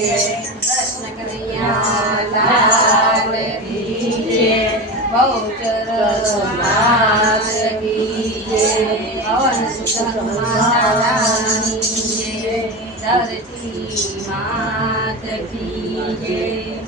कृष्ण कन्हैया लाल की जय। बहुचर समाज की जय। पवन सुत माता की जय। धरती मात की जय।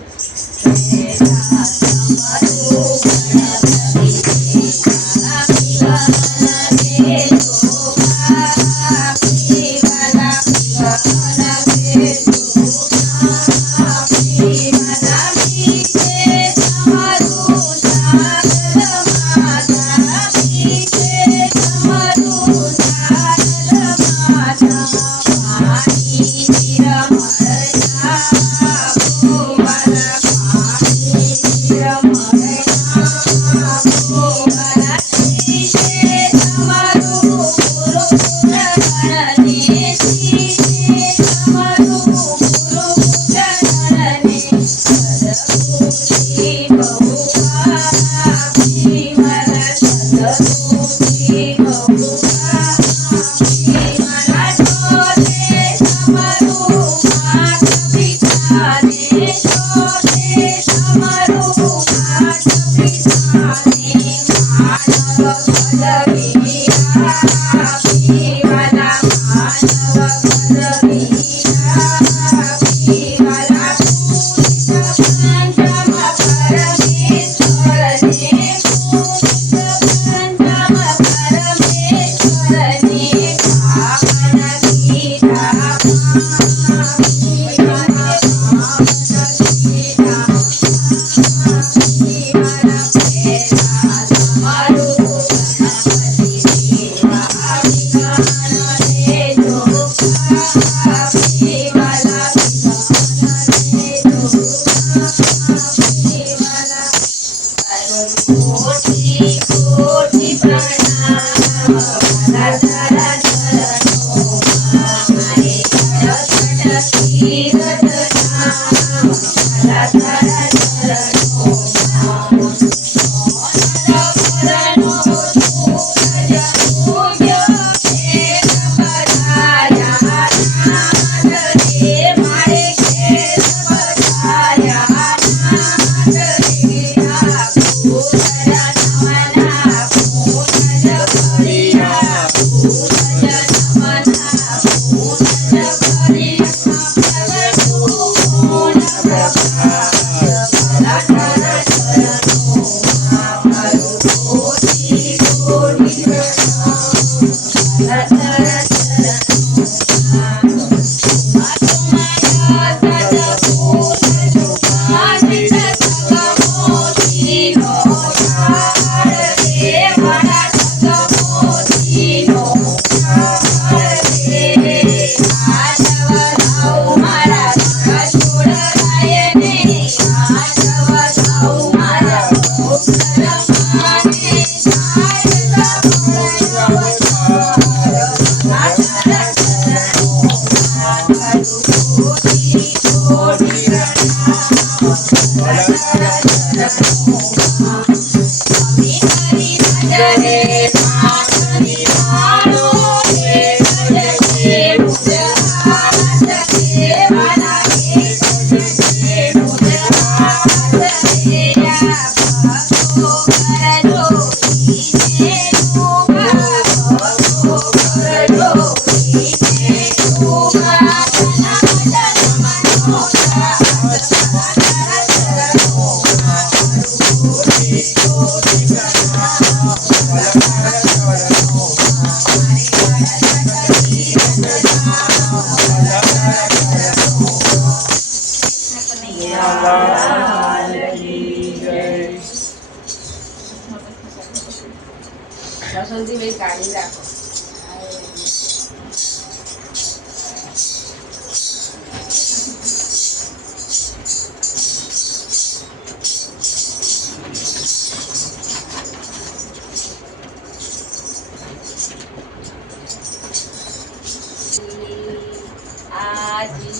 વસંતીભાઈ કાઢી રાખો.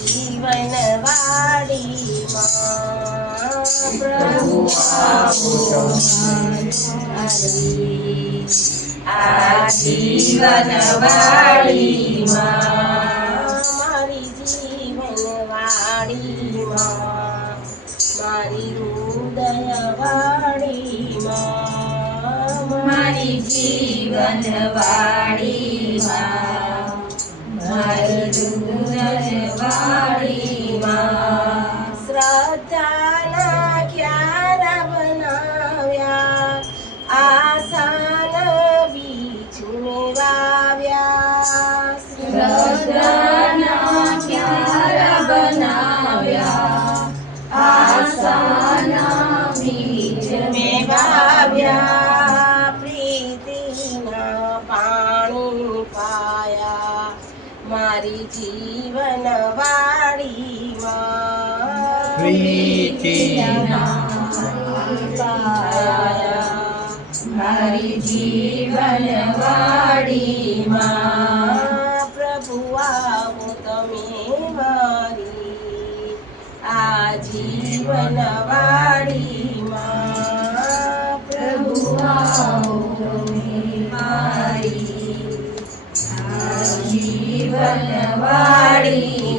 જીવન વાડી પ્રભુ આ જીવન વાડી મારી જીવન વાડી વાડીમાં મારી હૃદય વાડીમાં મારી જીવન વાડીમાં મારી હૃદય વાડીમાં શ્રદ્ધાના ક્યારા બનાવ્યા આશાના બીજ મેં વાવ્યા શ્રદ્ધાના ક્યારા બનાવ્યા આશાના બીજ મેં વાવ્યા પ્રીતિના પાણી પાયા મારી જીવન વાડીમાં પ્રીતિના પાયા મારી જીવન વાડીમાં પ્રભુ આવો તમે મારી આ જીવન વાડીમાં પ્રભુ આવો તમે મારી આ જીવન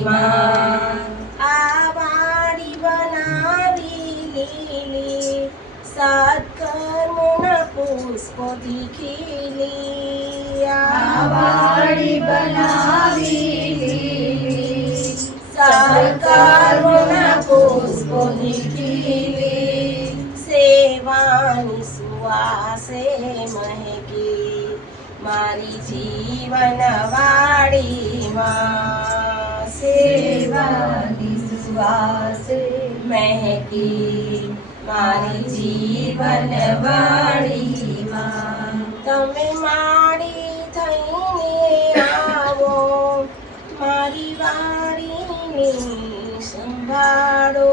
વાડીમાં આ વાડી બનાવી લીલી સત્કર્મોના પુષ્પોથી ખીલી આ વાડી બનાવી લીલી સત્કર્મોના પુષ્પોથી ખીલી સેવાની સુવાસે મહેકી મારી જીવન વાડીમાં સેવાની સુવાસે મહેકી મારી જીવન વાડીમાં તમે માડી થઈને આવો મારી વાડીની સંભાળો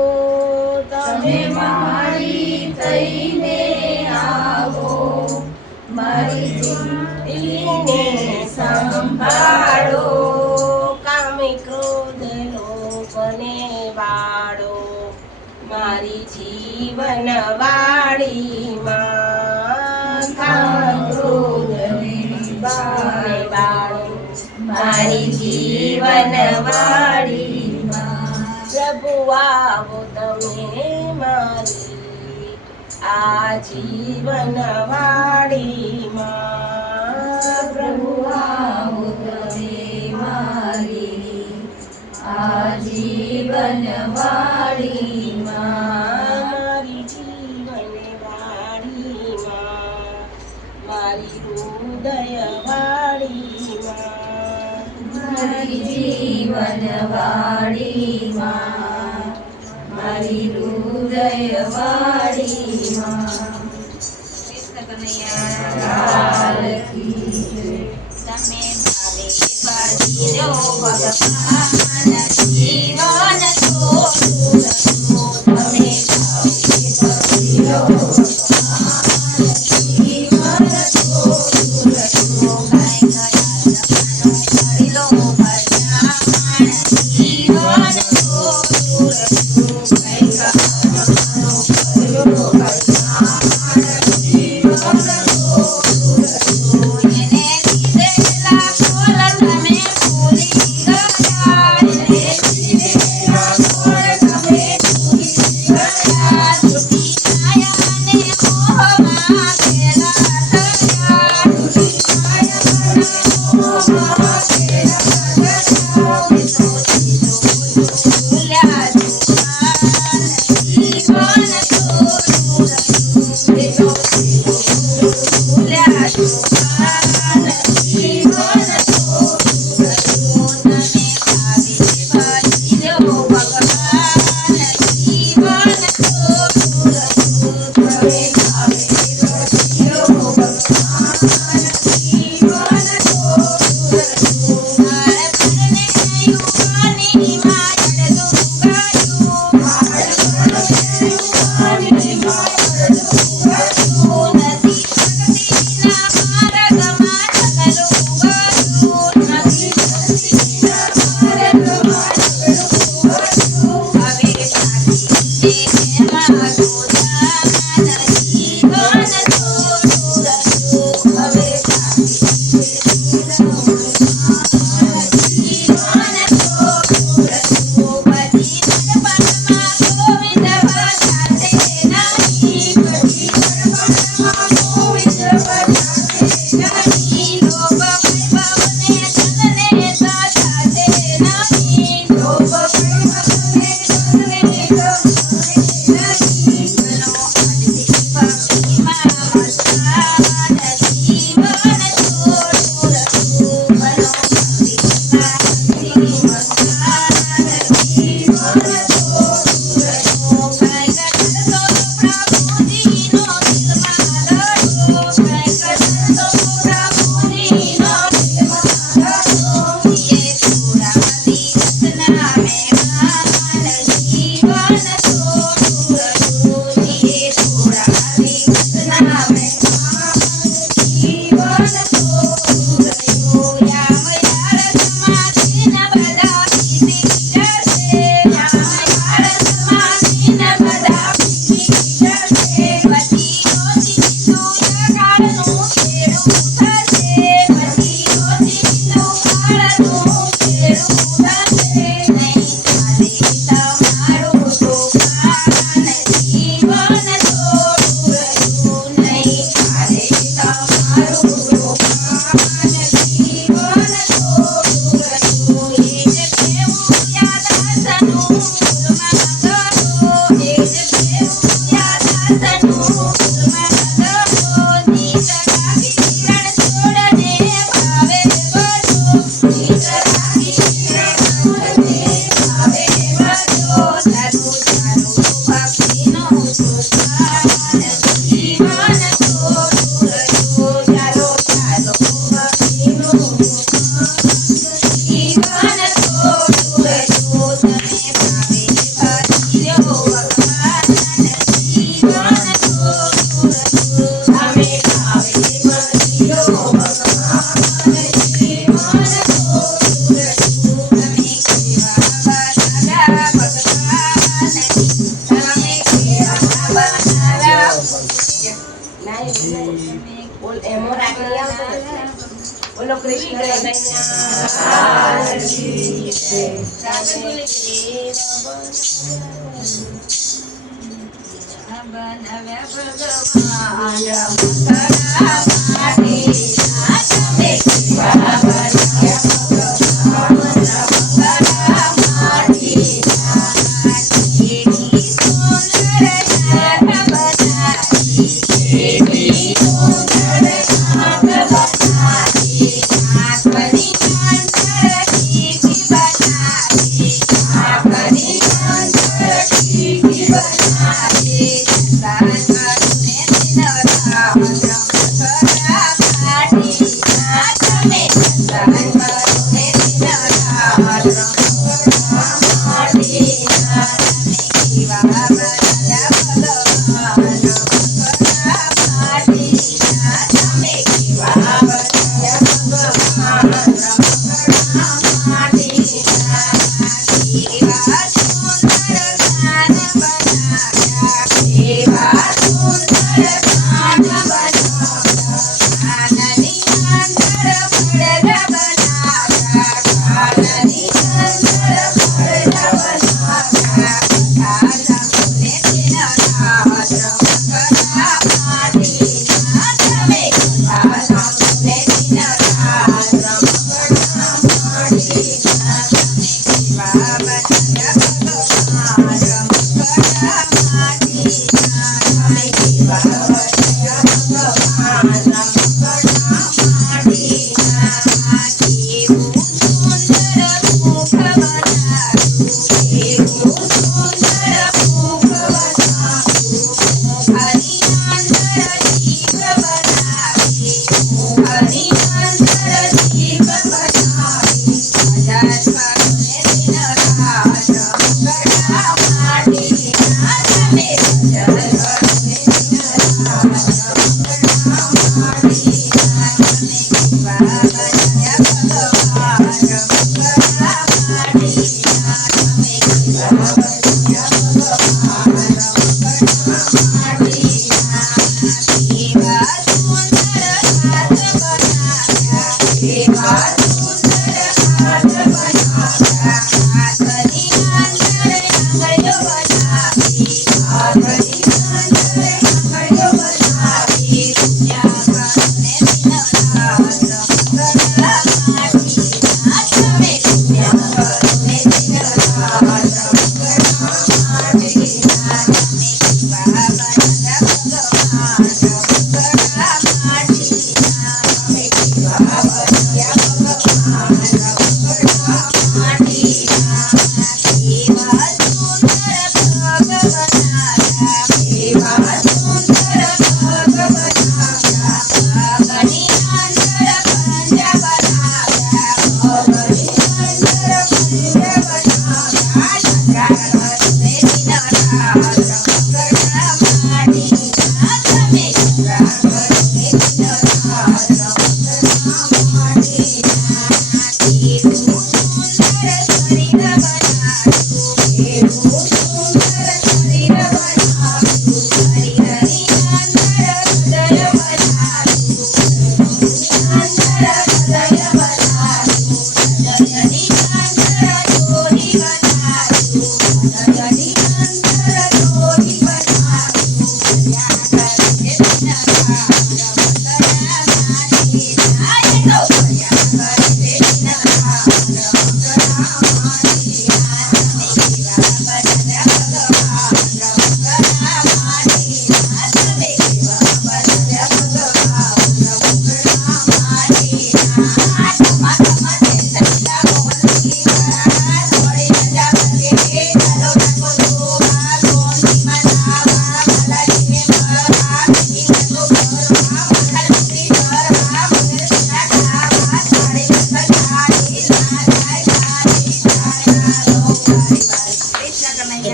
તમે માડી થઈને આવો મારી વાડીને સંભાળો કામે ક્રોધ લોભને વાળો મારી જીવન વાડીમાં કામ ક્રોધને બાળો મારી જીવન વાડીમાં પ્રભુ આવો તમે મારી આ જીવન વાડીમાં પ્રભુ આવો તમે મારી આ જીવન વાડીમાં મારી જીવન વાડીમાં મારી હૃદય વાડીમાં મારી જીવન વાડીમાં મારી હૃદય વાડીમાં કૃષ્ણ કનૈયા તમે ભાવે બાજીરો ભગવાન જીવન તો તમે ભાવે તમારું તોફાન જીવન થોડું રહ્યું નહીં. કાલે તમારું તોફાન જીવન થોડું રહ્યું. એ જ કેવું યાદાસનું ફૂલમાં ગયો. એ જ કેવું યાદાસનું ફૂલમાં ગયો. નીતરા કિરણ છોડને ભાવે બધો. નીતરા કિરણ છોડને ભાવે બધો. તારું તારું ભક્તિનું તોફાન જીવન થોડું રહ્યું. ચાલો ચાલો ભક્તિનું તોફાન જીવન થોડું રહ્યું. તમે ભાવે ભરી લ્યો ભગવાન જીવન થોડું રહ્યું. અમે ભાવે ભરી લ્યો ભગવાન જીવન થોડું રહ્યું. તમે કેવા બનાવ્યા ભગવાન. તમે કેવા બનાવ્યા. બોલ એમો રાખી આવતો બોલો કૃષ્ણ કનૈયા જી જય. બનાવ્યા ભગવાન મકરા માટીના. તમે કેવા બનાવ્યા ભગવાન મકરા માટીના. કેવી સુંદર જાત બનાવી. કેવી સુંદર જાત બનાવી. આંખની અંતર ટીકી બનાવી. આંખની અંતર ટીકી બનાવી. સાંભળને દિનરા મકરા માટીના. તમે સાંભળને દિનરા મકરા માટીના. તમે કેવા બનાવ્યા ભગવાન મકરા માટીના. તમે કેવા બનાવ્યા ભગવાન મકરા માટીના. કેવા સુંદર કાન બનાવ્યા. કેવા સુંદર કાન બનાવ્યા. કાનની અંદર પડદા બનાવ્યા. કાનની અંદર પડદા બનાવ્યા. કથા સાંભળને દિનરા મકરા માટીના. તમે કથા સાંભળને દિનરા મકરા માટીના. તમે કેવા બનાવ્યા ભગવાન મકરા માટીના. તમે કેવા બનાવ્યા ભગવાન મકરા માટીના. કેવું સુંદર મુખ બનાવ્યું. કેવું સુંદર મુખ બનાવ્યું. મુખની અંદર જીભ બનાવી. મુખની અંદર જીભ બનાવી. હજાર સ્વરને દિનરા મકરા માટીના. તમે હજાર સ્વરને દિનરા મકરા માટીના. તમે કેવા બનાવ્યા ભગવાન મકરા માટીના. તમે કેવા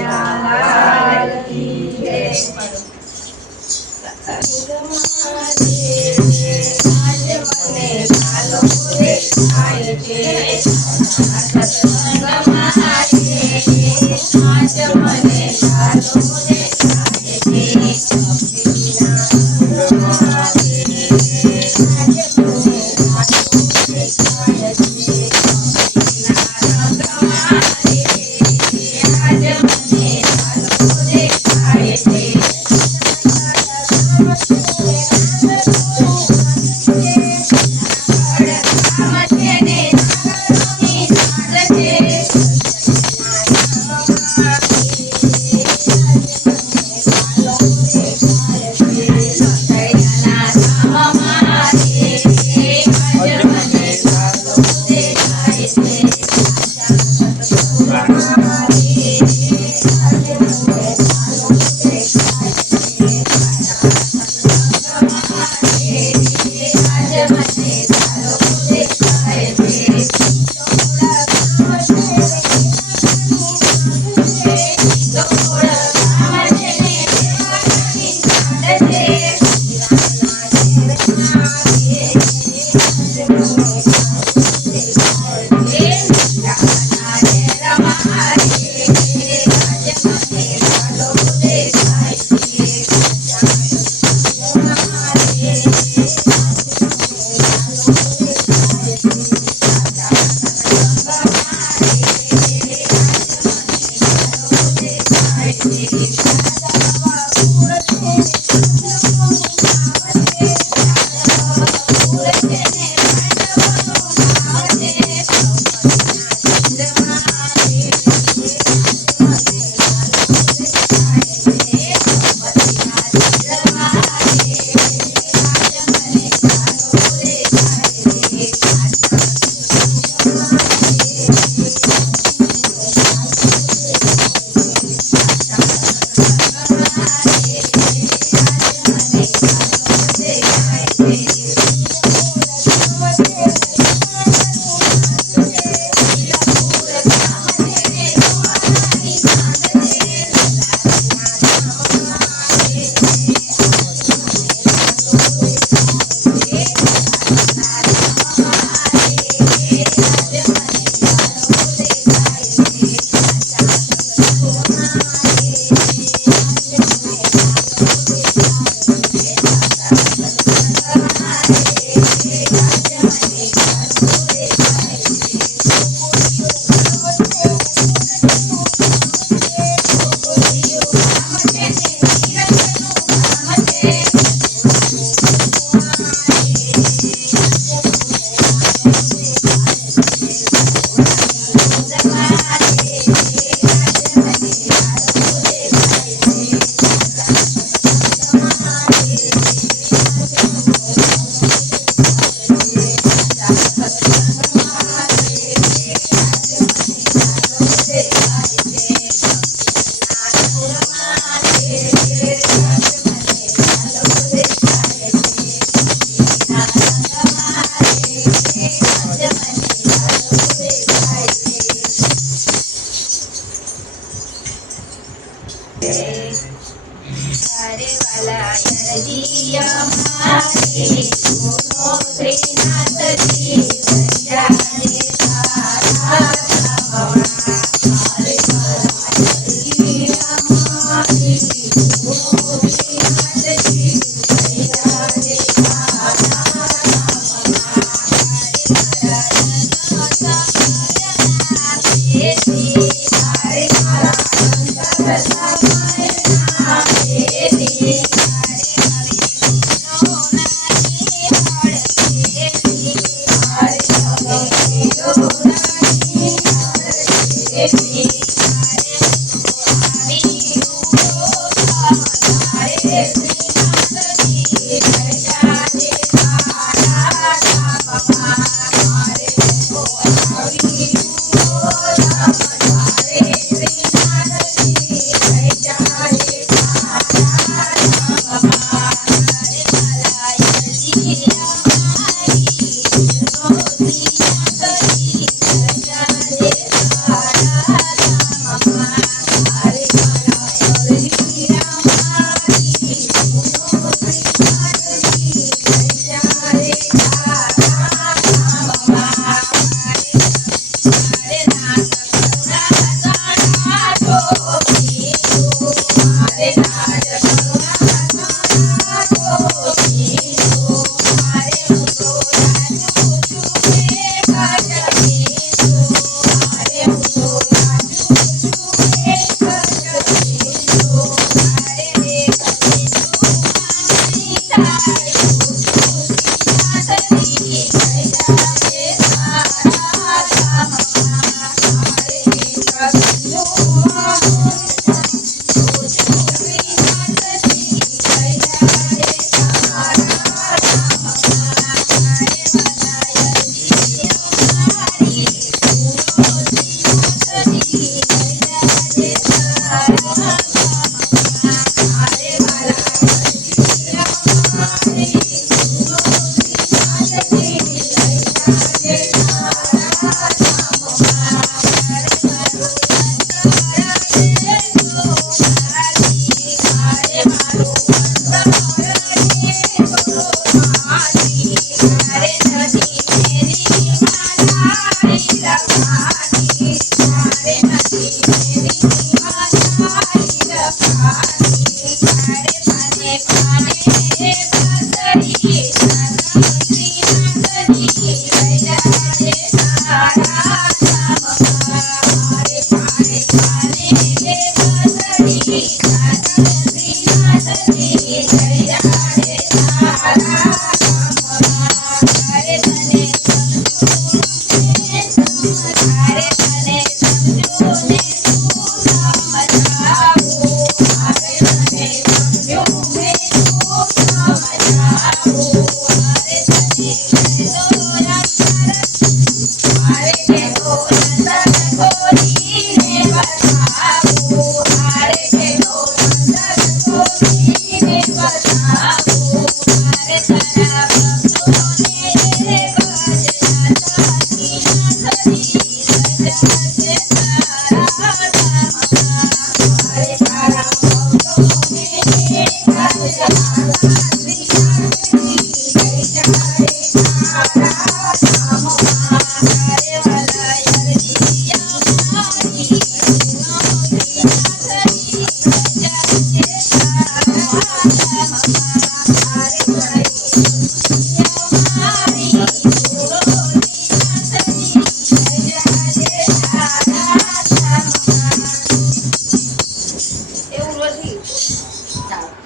કનૈયાલાલ કી જય. આજ મને કાલો દેખાય છે, સત્સંગમાં છે. આજ મને કાલો દેખાય છે, ભક્તિના રંગમાં છે. આજ મને કાલો દેખાય છે, ભક્તિના રંગમાં છે. આજ મને કાલો દેખાય છે.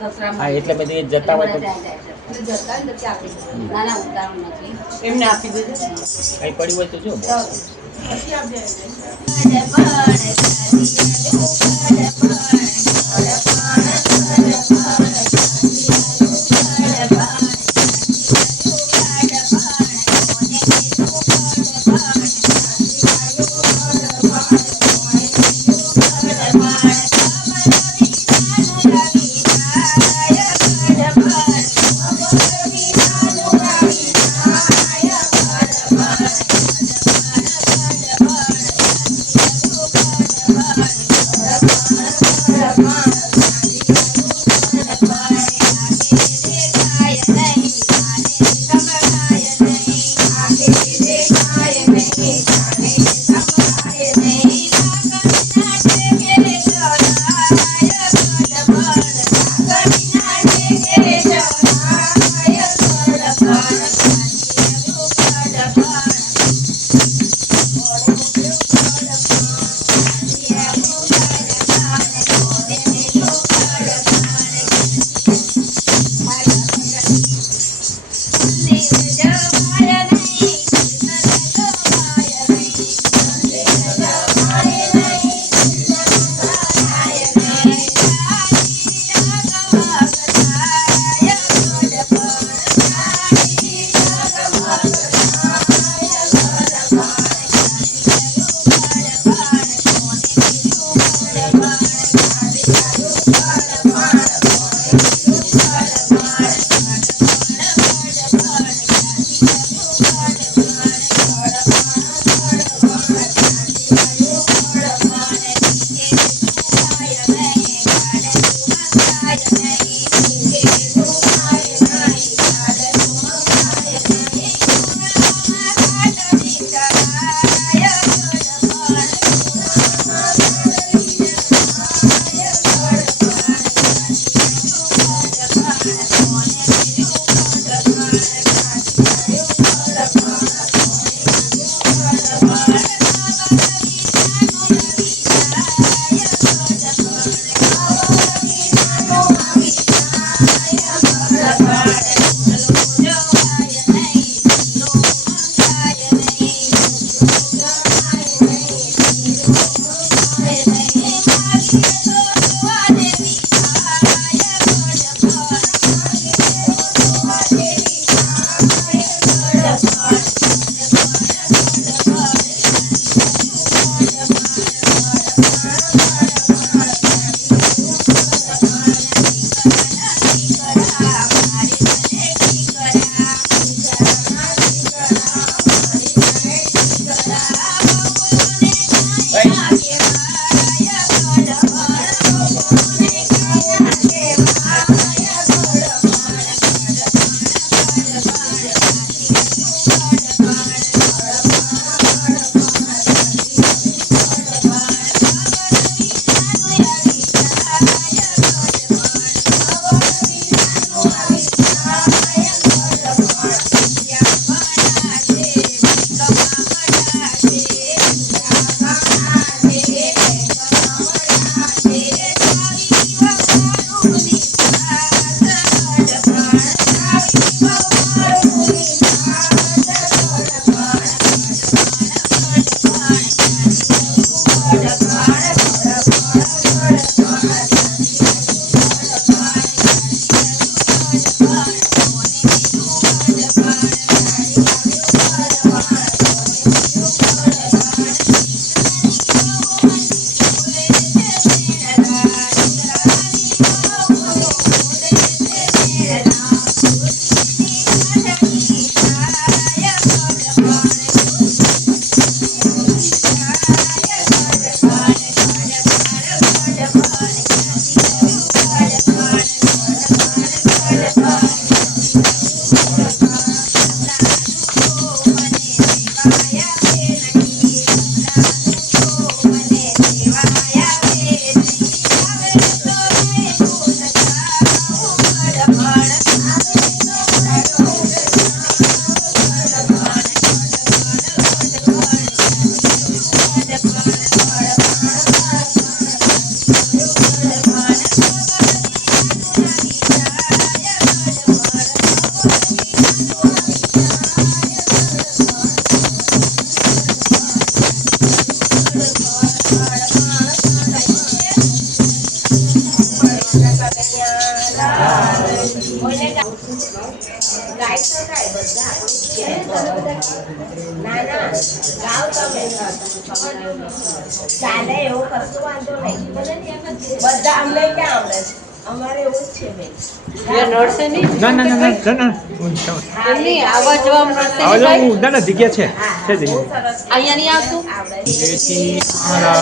હા એટલે બધી જતા હોય તો જતા ને પછી આપી દે. ના ના ઉતારું નથી. એમને આપી દેજો. કઈ પડી હોય તો જો પછી આપી કોઈને ગાય તો ગાય બધા ના ના ગાવ તમે ચાલે એવું કશું વાંધો નહીં બધા અમને ક્યાં આવડે અમારે એવું જ છે બેન નડશે નહીં ના ના ના ના ના એમની આવા જવા નડશે આવા નહીં જવું ના ના જગ્યા છે જગ્યા અહીંયા નહીં આવતું એથી મારા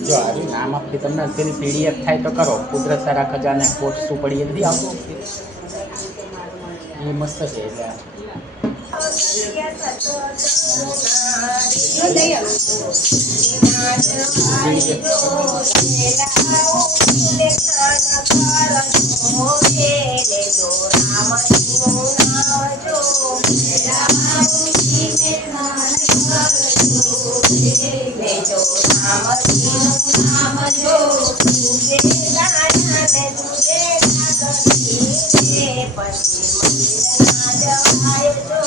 જો આવી નામ આપી તમને અત્યારે પીડીએફ થાય તો કરો. કુદરત સારા ખજાને કોટ શું પડી નથી આવતું એ મસ્ત છે. એટલે અને તુજે પછી મંદિર ના જવાય જો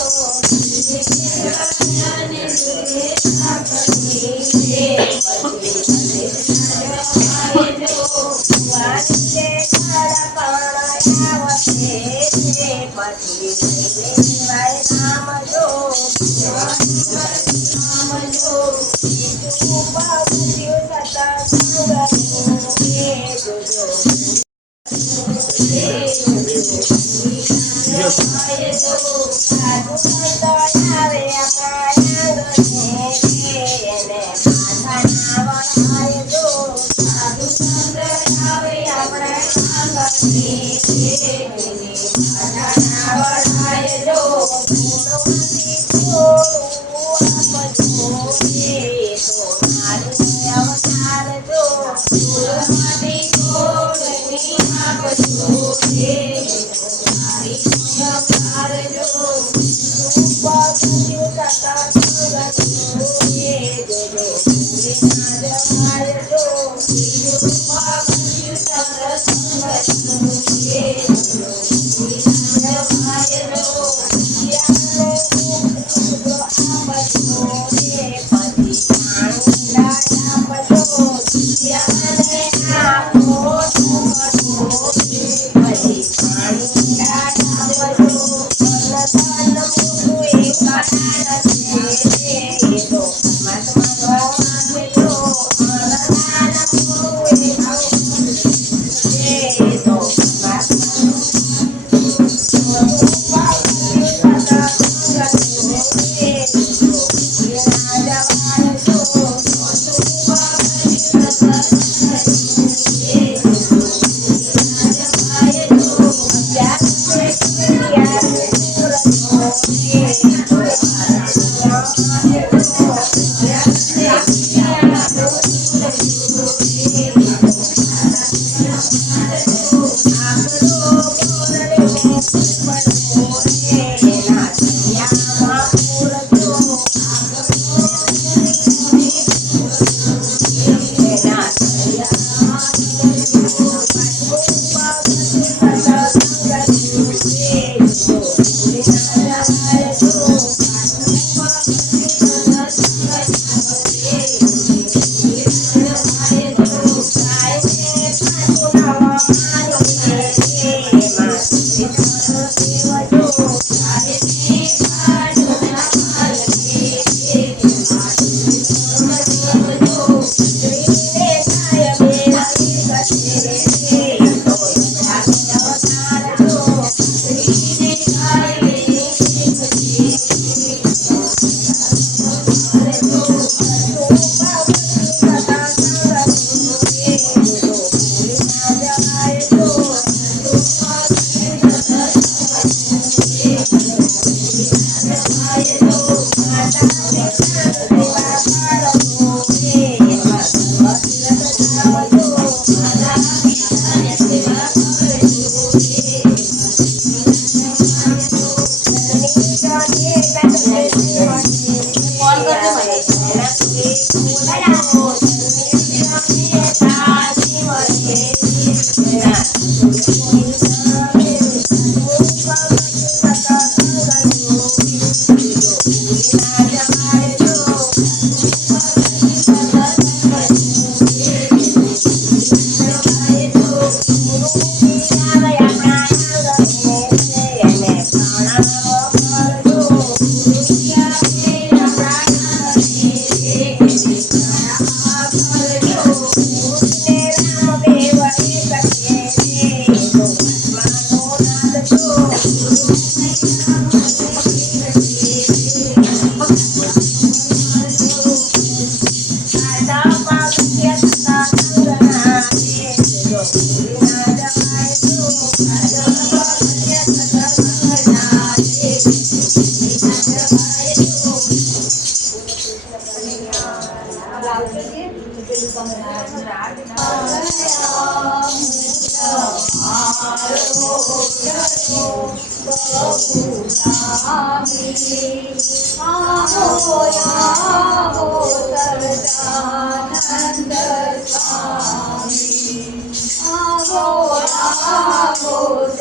આવો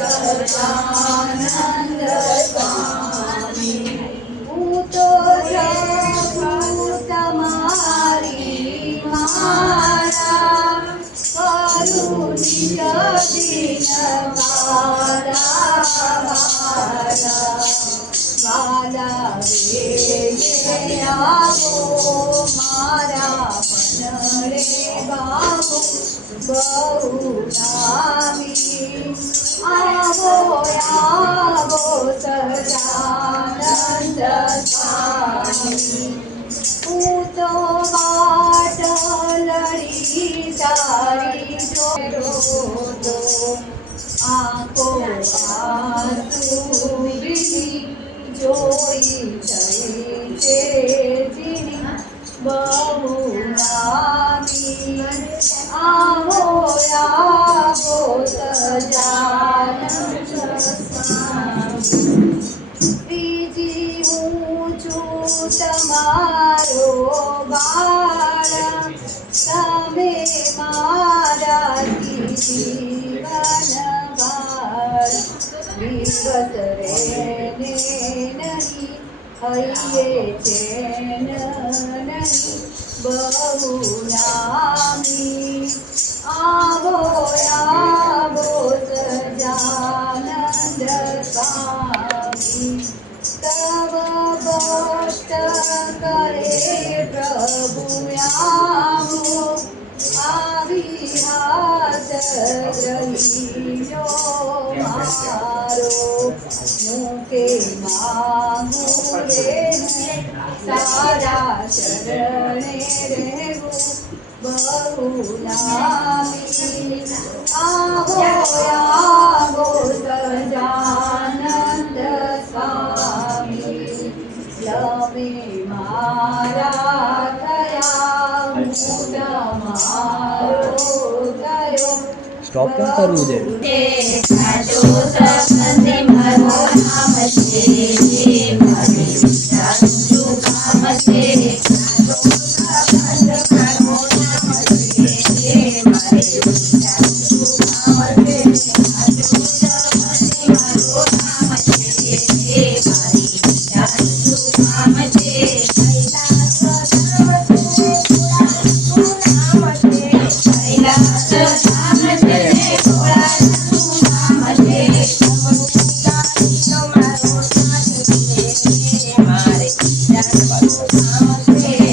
સહજાનંદ સ્વામી હું તો પ્રભુ તમારી મારા કરું નિજ દિન મારા વાલા વેગે આવો મારા મનરે બાબુ બહુ નામી આવો આવો સહજાનંદ સ્વામી હું તો વાટ લડી તારી જોડો આંખો આંસુ ભીની જોઈ થઈ છે જીની બહુ નામી આવો આવો સહજાનંદ સ્વામી બીજી હું છું તમારો બાળ તમે મારા જીવન બાળ દિવસ રે ને નહીં હૈયે ચેન નહીં બહુ નામી આવો આવો સહજાનંદ સ્વામી તવ ભક્ત કરે પ્રભુ આવો આવી હાથ રહીયો મારો મુકે માંગુ રે સારા શરણે રહેવું બહુ નામી આવો આવો સહજાનંદ સ્વામી તમે મારા થયા હું તમારો થયો સ્ટોપ કેમ કરવું છે સાચો સંબંધે મારો નામ છે મારી સાચું કામ છે સાચો સંબંધ મારો નામ છે મારી સાચું કામ છે સાચો સંબંધ મારો નામ છે મારી સાચું કામ છે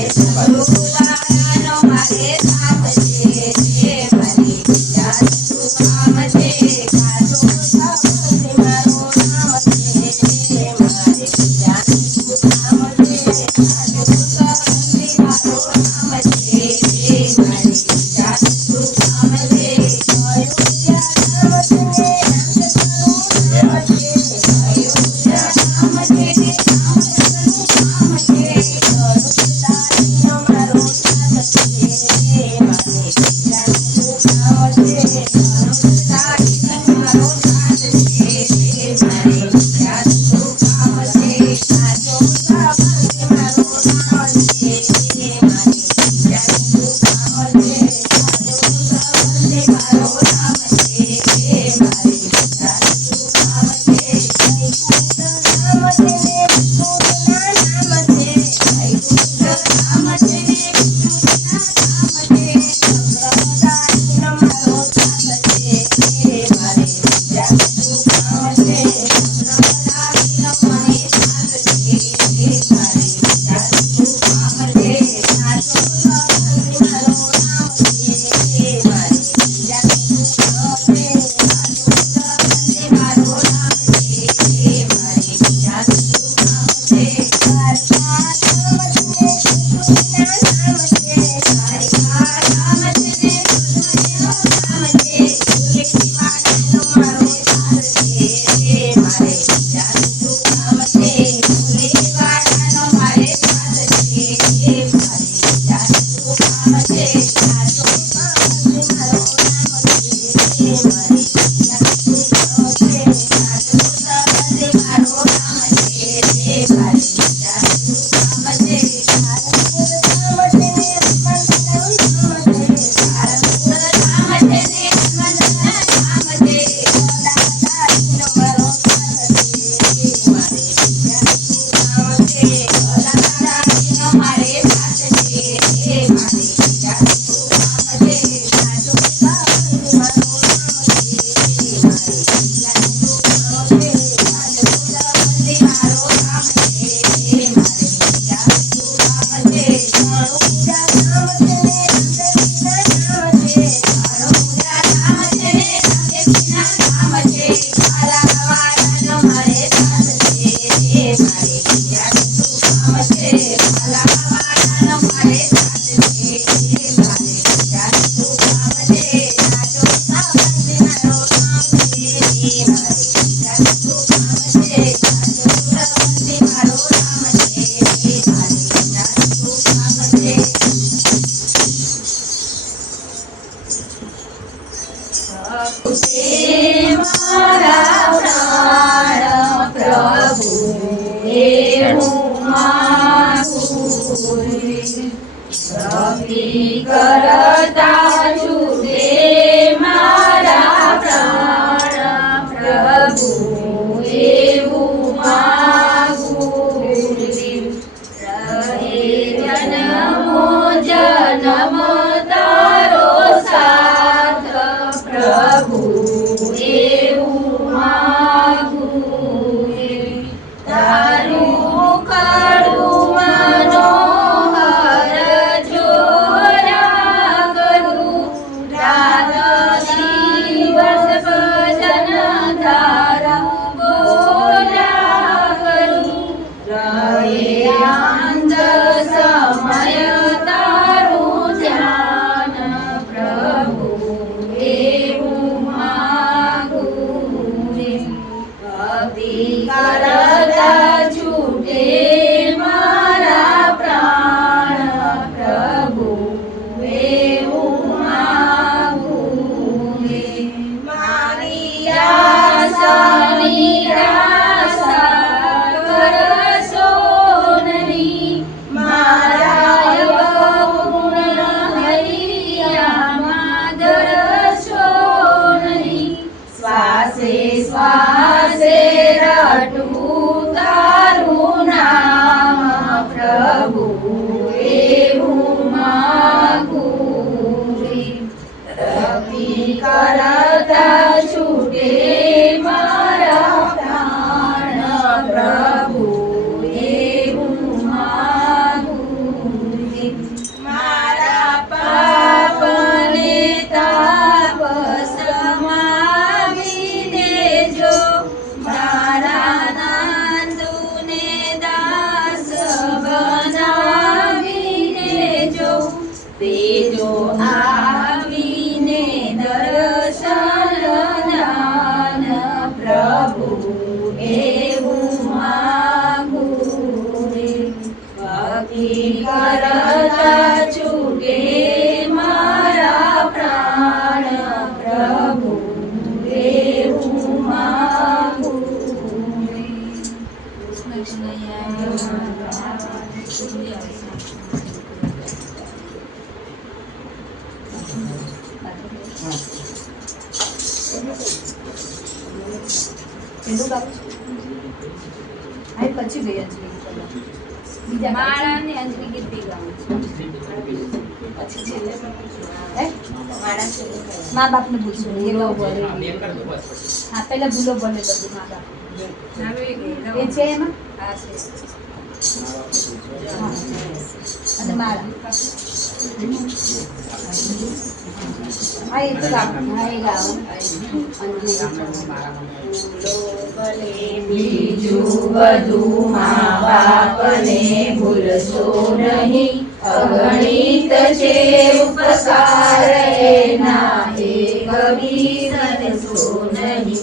મારા પ્રાણ પ્રભુ એવું માગું ભક્તિ કરતા છૂટે મારા પ્રાણ પ્રભુ એવું માગું રહે જન્મો જન્મ તારો સાથ પ્રભુ એવું માગું તારું કરું મનોહર જોયા કરું રાત દિવસ ભજન તારા બોલ્યા કરું રહે અંત સમય તારું ધ્યાન પ્રભુ એવું માગું ભક્તિ કરતા છૂટે મારા પ્રાણ પ્રભુ એવું માગું મારી આશા નિરાશા કરશો નહીં મારા પૂર્ણ હૈયામાં ધરશો નહીં શ્વાસે શ્વાસે રટું તારું નામ પ્રભુ એવું માગું ભક્તિ કરતા છૂટે મારા પ્રાણ પ્રભુ એવું માગું મારા પાપને તાપ સમાવી દેજો મારા નાંદુને દાસ બનાવી દેજો તેજો આવીને દર્શન દાન પ્રભુ એવું માગું ભક્તિ કરતા છૂટે મારા પ્રાણ પ્રભુ એવું માગું પછી ગઈ અંજલિ બીજા માળાને અંજલિ ગીત ગાવું પછી છેલ્લે હે મારા છેલ્લે કહેવાય. મા બાપને પૂછવું ભૂલો બોલે હા પેલા ભૂલો બોલે બધું મા બાપ એ છે એમાં હા છે હા. અને મારા હા એ તો ગાવ હા એ ગાવ અંજલિ બીજું બધું મા બાપને ભૂલશો નહીં અગણિત છે ઉપકાર એના એ કભી સરસો નહીં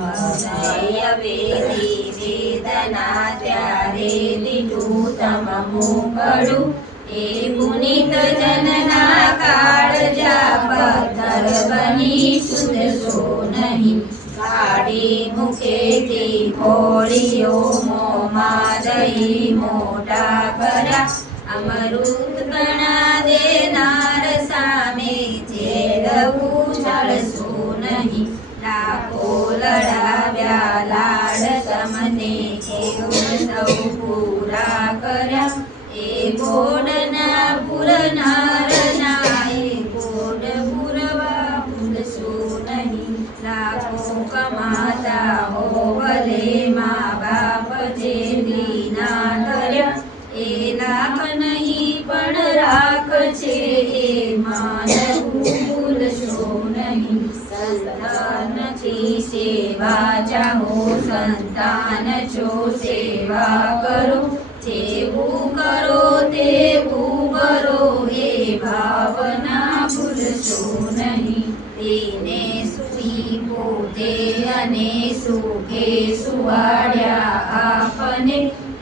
અનય વેદી વેદના ત્યારે લીધું તમમું કડું એ પુનિત જનના કાળજા પથ્થર બની સુધશો નહીં કાળી મુખેથી ઘોડીઓ મોંમાં દહીં મોટા કર્યા અમૃત કણા દેનાર સામે જેલવું ચડશો નહીં લાખો લડાવ્યા લાડ તમને એવું સૌ પૂરા કર્યા એ ગોડના પુરનાર નાય ગોડ પુરવા ભૂલશો નહીં લાખો કમાતા હો ભલે મા બાપ જે લીના કર્યા એ લાખ નહીં પણ રાખ છે એ માનવું ભૂલશો નહીં સંતાનથી સેવા ચાહો સંતાન છો સેવા કરો જેવું કરો તેવું કરો એ ભાવના ભૂલશો નહીં તેને સુઈ પોતે અને સુખે સુવાડ્યા આપને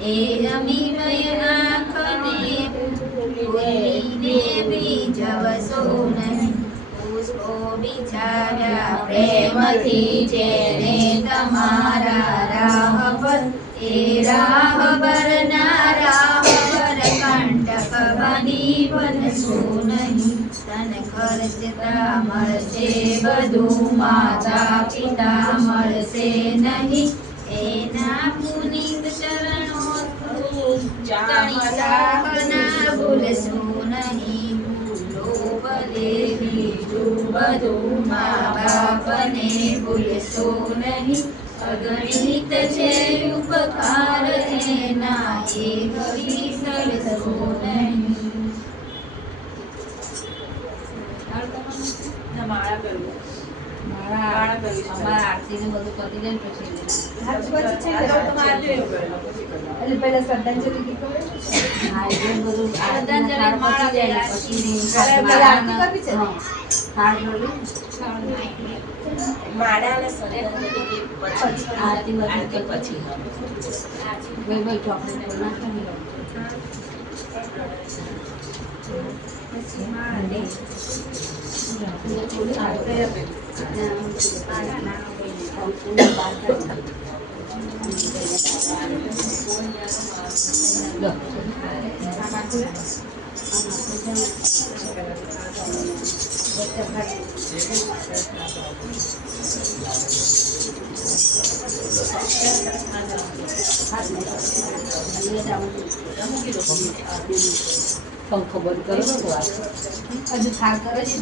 એ અમીમય આંખને કોઈને બીજવશો નહીં તો બિચાર્યા પ્રેમથી જેને તમારા રાહબર એ રાહબર ના રાહબર કંટક બની બનશો નહીં. તન ખર્ચતા મળશે બધું, માતા પિતા મળશે નહીં. એના પુનિત ચરણો જામના ભૂલશો નહીં. ભૂલો ભલે બીજું બધું, મા બાપને ભૂલશો નહીં. અગણિત છે ઉપકાર એના, એ કવિ સરસો નહીં. માળા કરવી. માળા કરવી. અમારા આરતી ને બધું કરી દે ને પછી એટલે પહેલા શ્રદ્ધાંજલિ કીધું હા એ બધું શ્રદ્ધાંજલિ માળા જાય ને પછી પહેલા આરતી કરવી છે ને? થાળ જોડી માળા અને શ્રદ્ધાંજલિ પછી આરતી આરતી પછી પછી ભાઈ ભાઈ ચોકલેટ પર નાખી પંખો બંધ કરો ને તો હજુ થાળ કરે છે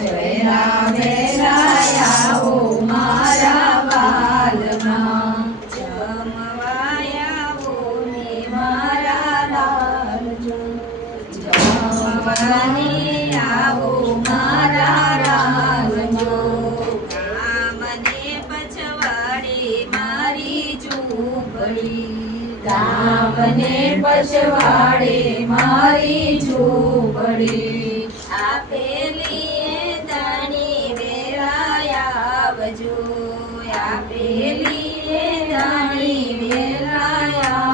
વેલા વેલા આવો મારા વાલમાં, જમવાયા આવો ને મારા લાલજો. જમવાને આવો મારા લાલજો. ગામને પછવાડે મારી ઝૂંપડી, ગામને પછવાડે મારી ઝૂંપડી. આપેલી દાણી વેરાયાવજો, આપેલી દાણી વેરાયાવજો.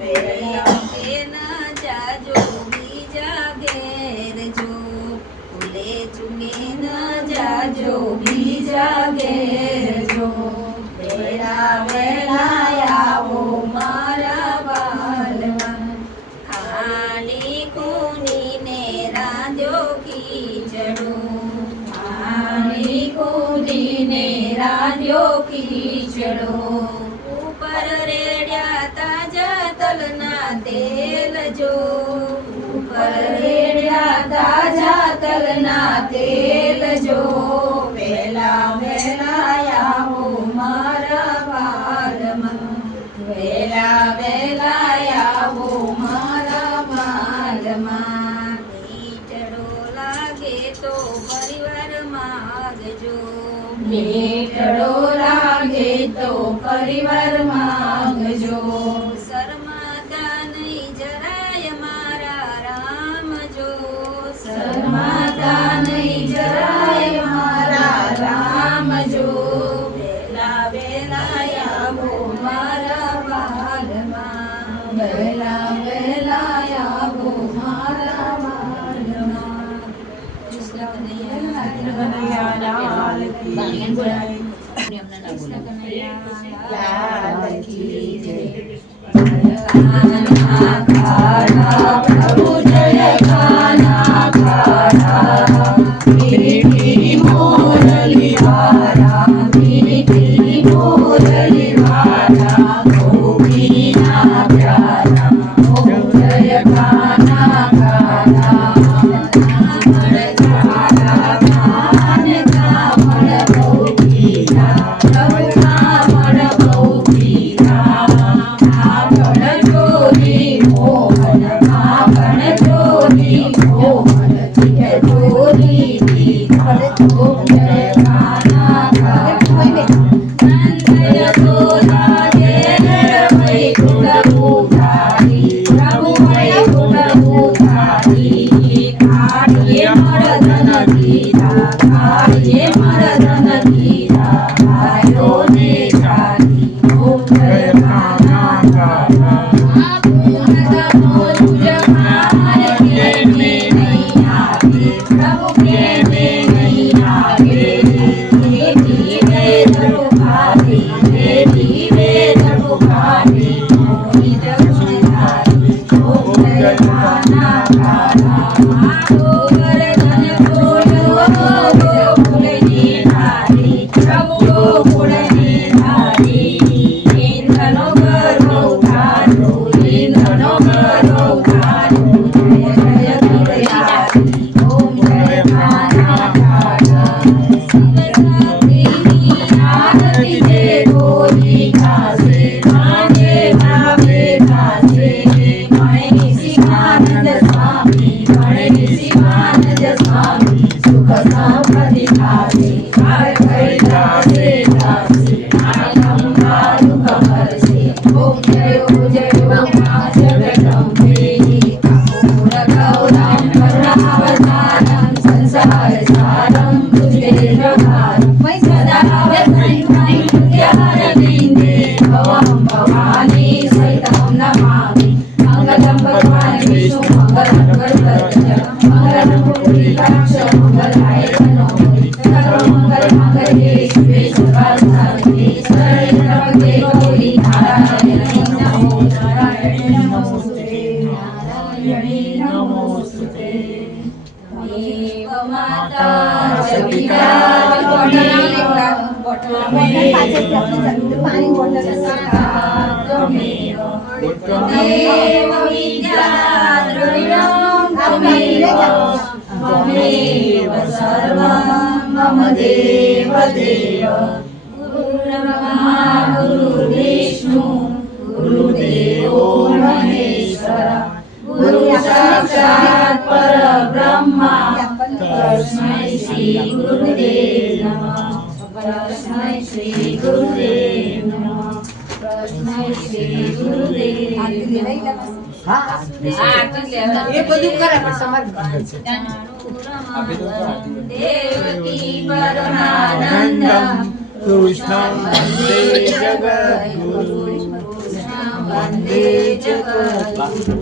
વેરાયે ન જાજો બીજા ઘેર જો, ભૂલે ચૂકે ન જાજો બીજા ઘેર જો. વેરા વેલા આવો મારા બાલમાં, ખાલી કુનીને રાંધ્યો ખીચડો, ખાલી કુનીને રાંધ્યો ખીચડો. ઉપર રેડ્યા તાજા તલના તેલ જો, ઉપર રેડ્યા તાજા તલના તેલ જો. વેલા વેલા આવો મારા બાલમાં, વેલા વેલા આવો મારા બાલમાં. ખીચડો લાગે તો પરિવાર માગજો, ખીચડો લાગે તો પરિવાર માગજો. શરમાતા નહીં જરાય મારા રામજો, શરમાતા નહીં જરાય મારા રામજો. વેલા વેલા આવો મારા બાલમાં, વેલા વેલા આવો મારા બાલમાં. કૃષ્ણ કનૈયા લાલ કી જય, કૃષ્ણ કનૈયા લાલ કી જય. ખાના ખાના પ્રભુ જય ખાના ખાના, મીઠી મોરલી વાળા, મીઠી મોરલી વાળા. ગોપીના પ્યારા જય ખાના ખાના. જય ખાના કૈલા દેતાસી નામ મારું ખબર છે ઓમ જયો જયો મા જગદંબે કપૂર ગૌરમ કરુણાવતારમ સંસાર સારમ તુજે નમામિ સદા વૈકુંઠી વિદ્યારવિંદે ભવમ ભવાની સહિતમ નમામિ મંગલમ ભગવાન વિષ્ણુ મંગલમ ગરુડધ્વજ મંગલમ પુંડરીકાક્ષ મંગલાય તનોહરિ સર્વમંગલ માંગલ્ये શિવે સર્વાર્થસાધિકે શરણે ત્ર્યંબકે ગૌરી નારાયણી નમોસ્તુતે નારાયણી નમોસ્તુતે ત્વમેવ માતા ચ પિતા ત્વમેવ ત્વમેવ વિદ્યા દ્રવિણં ત્વમેવ સર્વં મમ દેવ દેવ ગુરુર્બ્રહ્મા ગુરુર્વિષ્ણુ ગુરુદેવો મહેશ્વર ગુરુ સાક્ષાત પરબ્રહ્મા તસ્मै શ્રી ગુરુદેવ નમઃ તસ્मै શ્રી ગુરુદેવ નમઃ તસ્मै શ્રી ગુરુદેવ એ બધું કરે પણ તમારે દેવકી પરમાનંદમ કૃષ્ણ વંદે જગદ્ગુરુ કૃષ્ણ વંદે જગદ્ગુરુ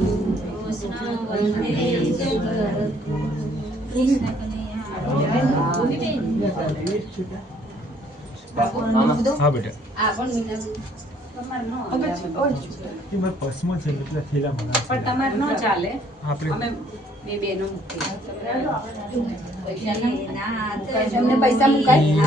કૃષ્ણ વંદે જગદ્ગુરુ હા બેટા આ પણ મીના તમારે ન એ મારા પર્સમાં છે એટલે થેલા મને પણ તમારે ન ચાલે આપણે અમે બે બેનો મૂકી તમને પૈસા મુકાય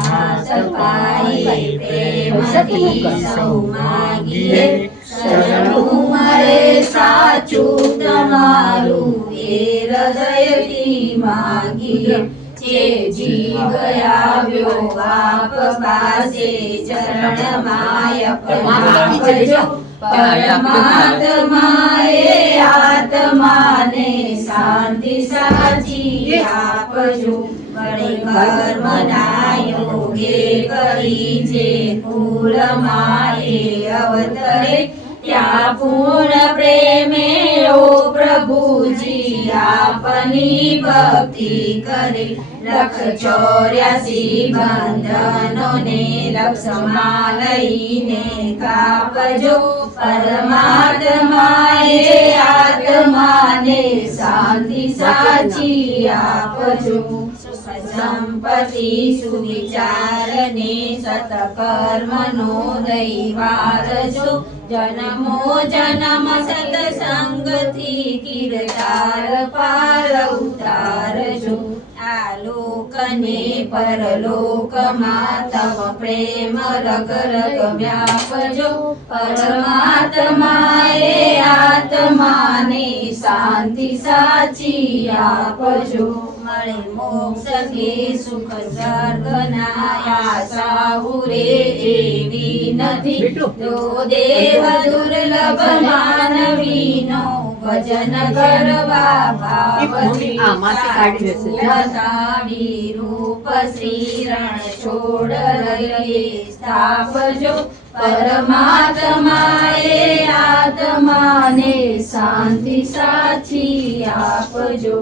પ્રેમથી સૌ માગીએ શરણું મારે સાચું તમારું એ હૃદયથી માગીએ જે જીવ આવ્યો આપ પાસે ચરણમાય આપજો પરમાત્માએ આત્માને શાંતિ સાચી આપજો વળી કર્મના યોગે કરી જે કુળમાએ અવતરે ત્યાં પૂર્ણ પ્રેમે ઓ પ્રભુજી આપની ભક્તિ કરે લખ 84 બંધનોને લક્ષમાં લઈને કાપજો પરમાત્માએ આત્માને શાંતિ સાચી આપજો સંપત્તિ સુવિચારને સતકર્મનો દૈવારજો જન્મો જન્મ સત્સંગથી કીર્તાર પાર ઉતારજો આલોકને પરલોકમાં તમ પ્રેમ રગ રગ વ્યાપજો પરમાત્માએ આત્માને શાંતિ સાચી આપજો મળે મોક્ષ કે સુખ સ્વર્ગના આશા ઉરે એવી નથી તો દેવ દુર્લભ માનવીનો ભજન કરવા ભાવથી લતાડી રૂપ શ્રીરણ છોડ રહીએ સ્થાપજો પરમાત્માએ આત્માને શાંતિ સાચી આપજો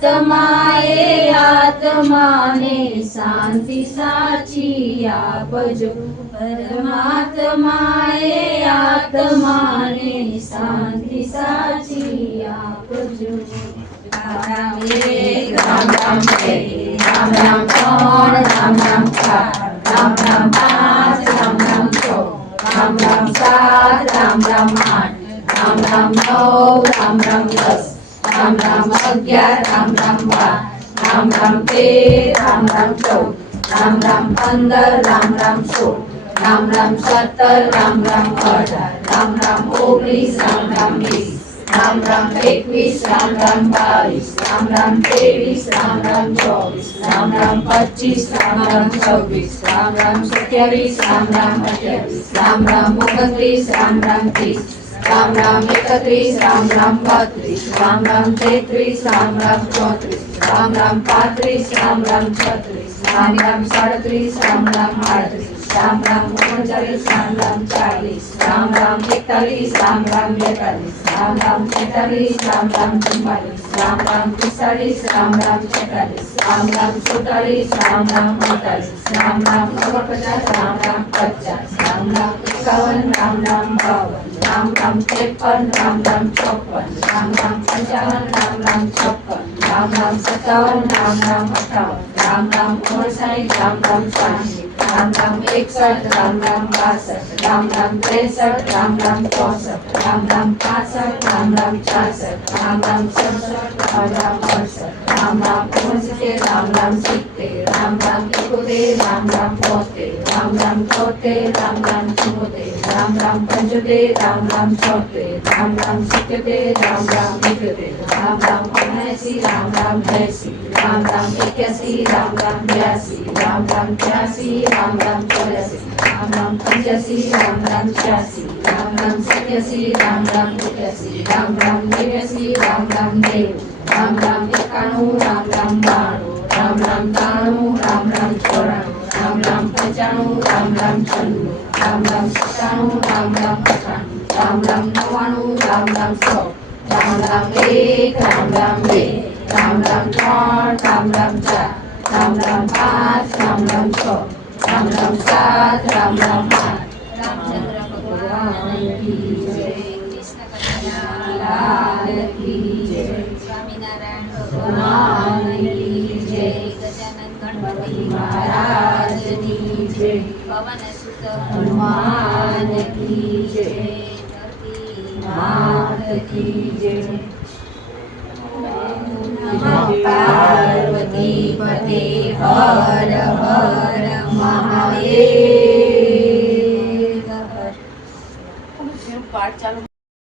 પરમાત્માએ આત્માને શાંતિ સાચી આપજો પરમાત્માએ આત્માને શાંતિ સાચી આપજો રામ એક રામ રામ બે રામ રામ ત્રણ રામ રામ ચાર રામ રામ પાંચ રામ રામ છ રામ રામ સાત રામ રામ આઠ રામ રામ નવ રામ રામ 10 રામ રામ 11 રામ રામ 12 રામ રામ 13 રામ રામ 14 રામ રામ 15 રામ રામ 16 રામ રામ 17 રામ રામ 18 રામ રામ 19 રામ રામ 20 રામ રામ 21 રામ રામ 22 રામ રામ 23 રામ રામ 24 રામ રામ 25 રામ રામ 26 રામ રામ 27 રામ રામ 28 રામ રામ 29 રામ રામ 30 राम राम 31 राम राम 32 राम राम 33 राम राम 34 राम राम 35 राम राम 36 રામ રામ 37 રામ રામ 38 રામ રામ 39 રામ રામ 40 રામ રામ 41 રામ રામ 42 રામ રામ 43 રામ રામ 44 રામ રામ 45 રામ રામ 46 રામ રામ 47 રામ રામ 48 રામ રામ 49 રામ રામ 50 રામ રામ 51 રામ રામ 52 રામ રામ 53 રામ રામ 54 રામ રામ 55 રામ રામ 56 રામ રામ 57 રામ રામ 58 રામ રામ 59 રામ રામ 60 राम राम 61 राम राम 62 राम राम 63 राम राम 64 राम राम 65 राम राम 66 राम राम 67 राम राम 68 राम राम 69 राम राम 70 राम राम 71 राम राम 72 राम राम 73 राम राम 74 राम राम 75 राम राम 76 राम राम 77 राम राम 78 राम राम 79 राम राम 80 राम राम 81 राम राम 82 राम राम 83 राम राम 84 राम राम 85 राम राम 86 राम राम 87 राम राम 88 राम राम 89 राम राम 90 राम राम 91 राम राम 92 राम राम 93 राम राम 94 राम राम 95 राम राम 96 राम राम 97 राम राम 98 राम राम 99 राम राम 100 राम राम 1 राम राम 2 राम राम 3 राम राम 4 राम राम 5 राम राम 6 राम राम 7 राम राम 8 રામચંદ્ર ભગવાન કી જય. કૃષ્ણ કનૈયા લાલ કી જય સ્વામિનારાયણ ભગવાન કી જય ગજાનંદ ગણપતિ મહારાજની જય પવન સુત હનુમાન કી જય ધરતી માત કી જય નમઃ પાર્વતી પતે હર હર મહાદેવ પાઠ ચાલુ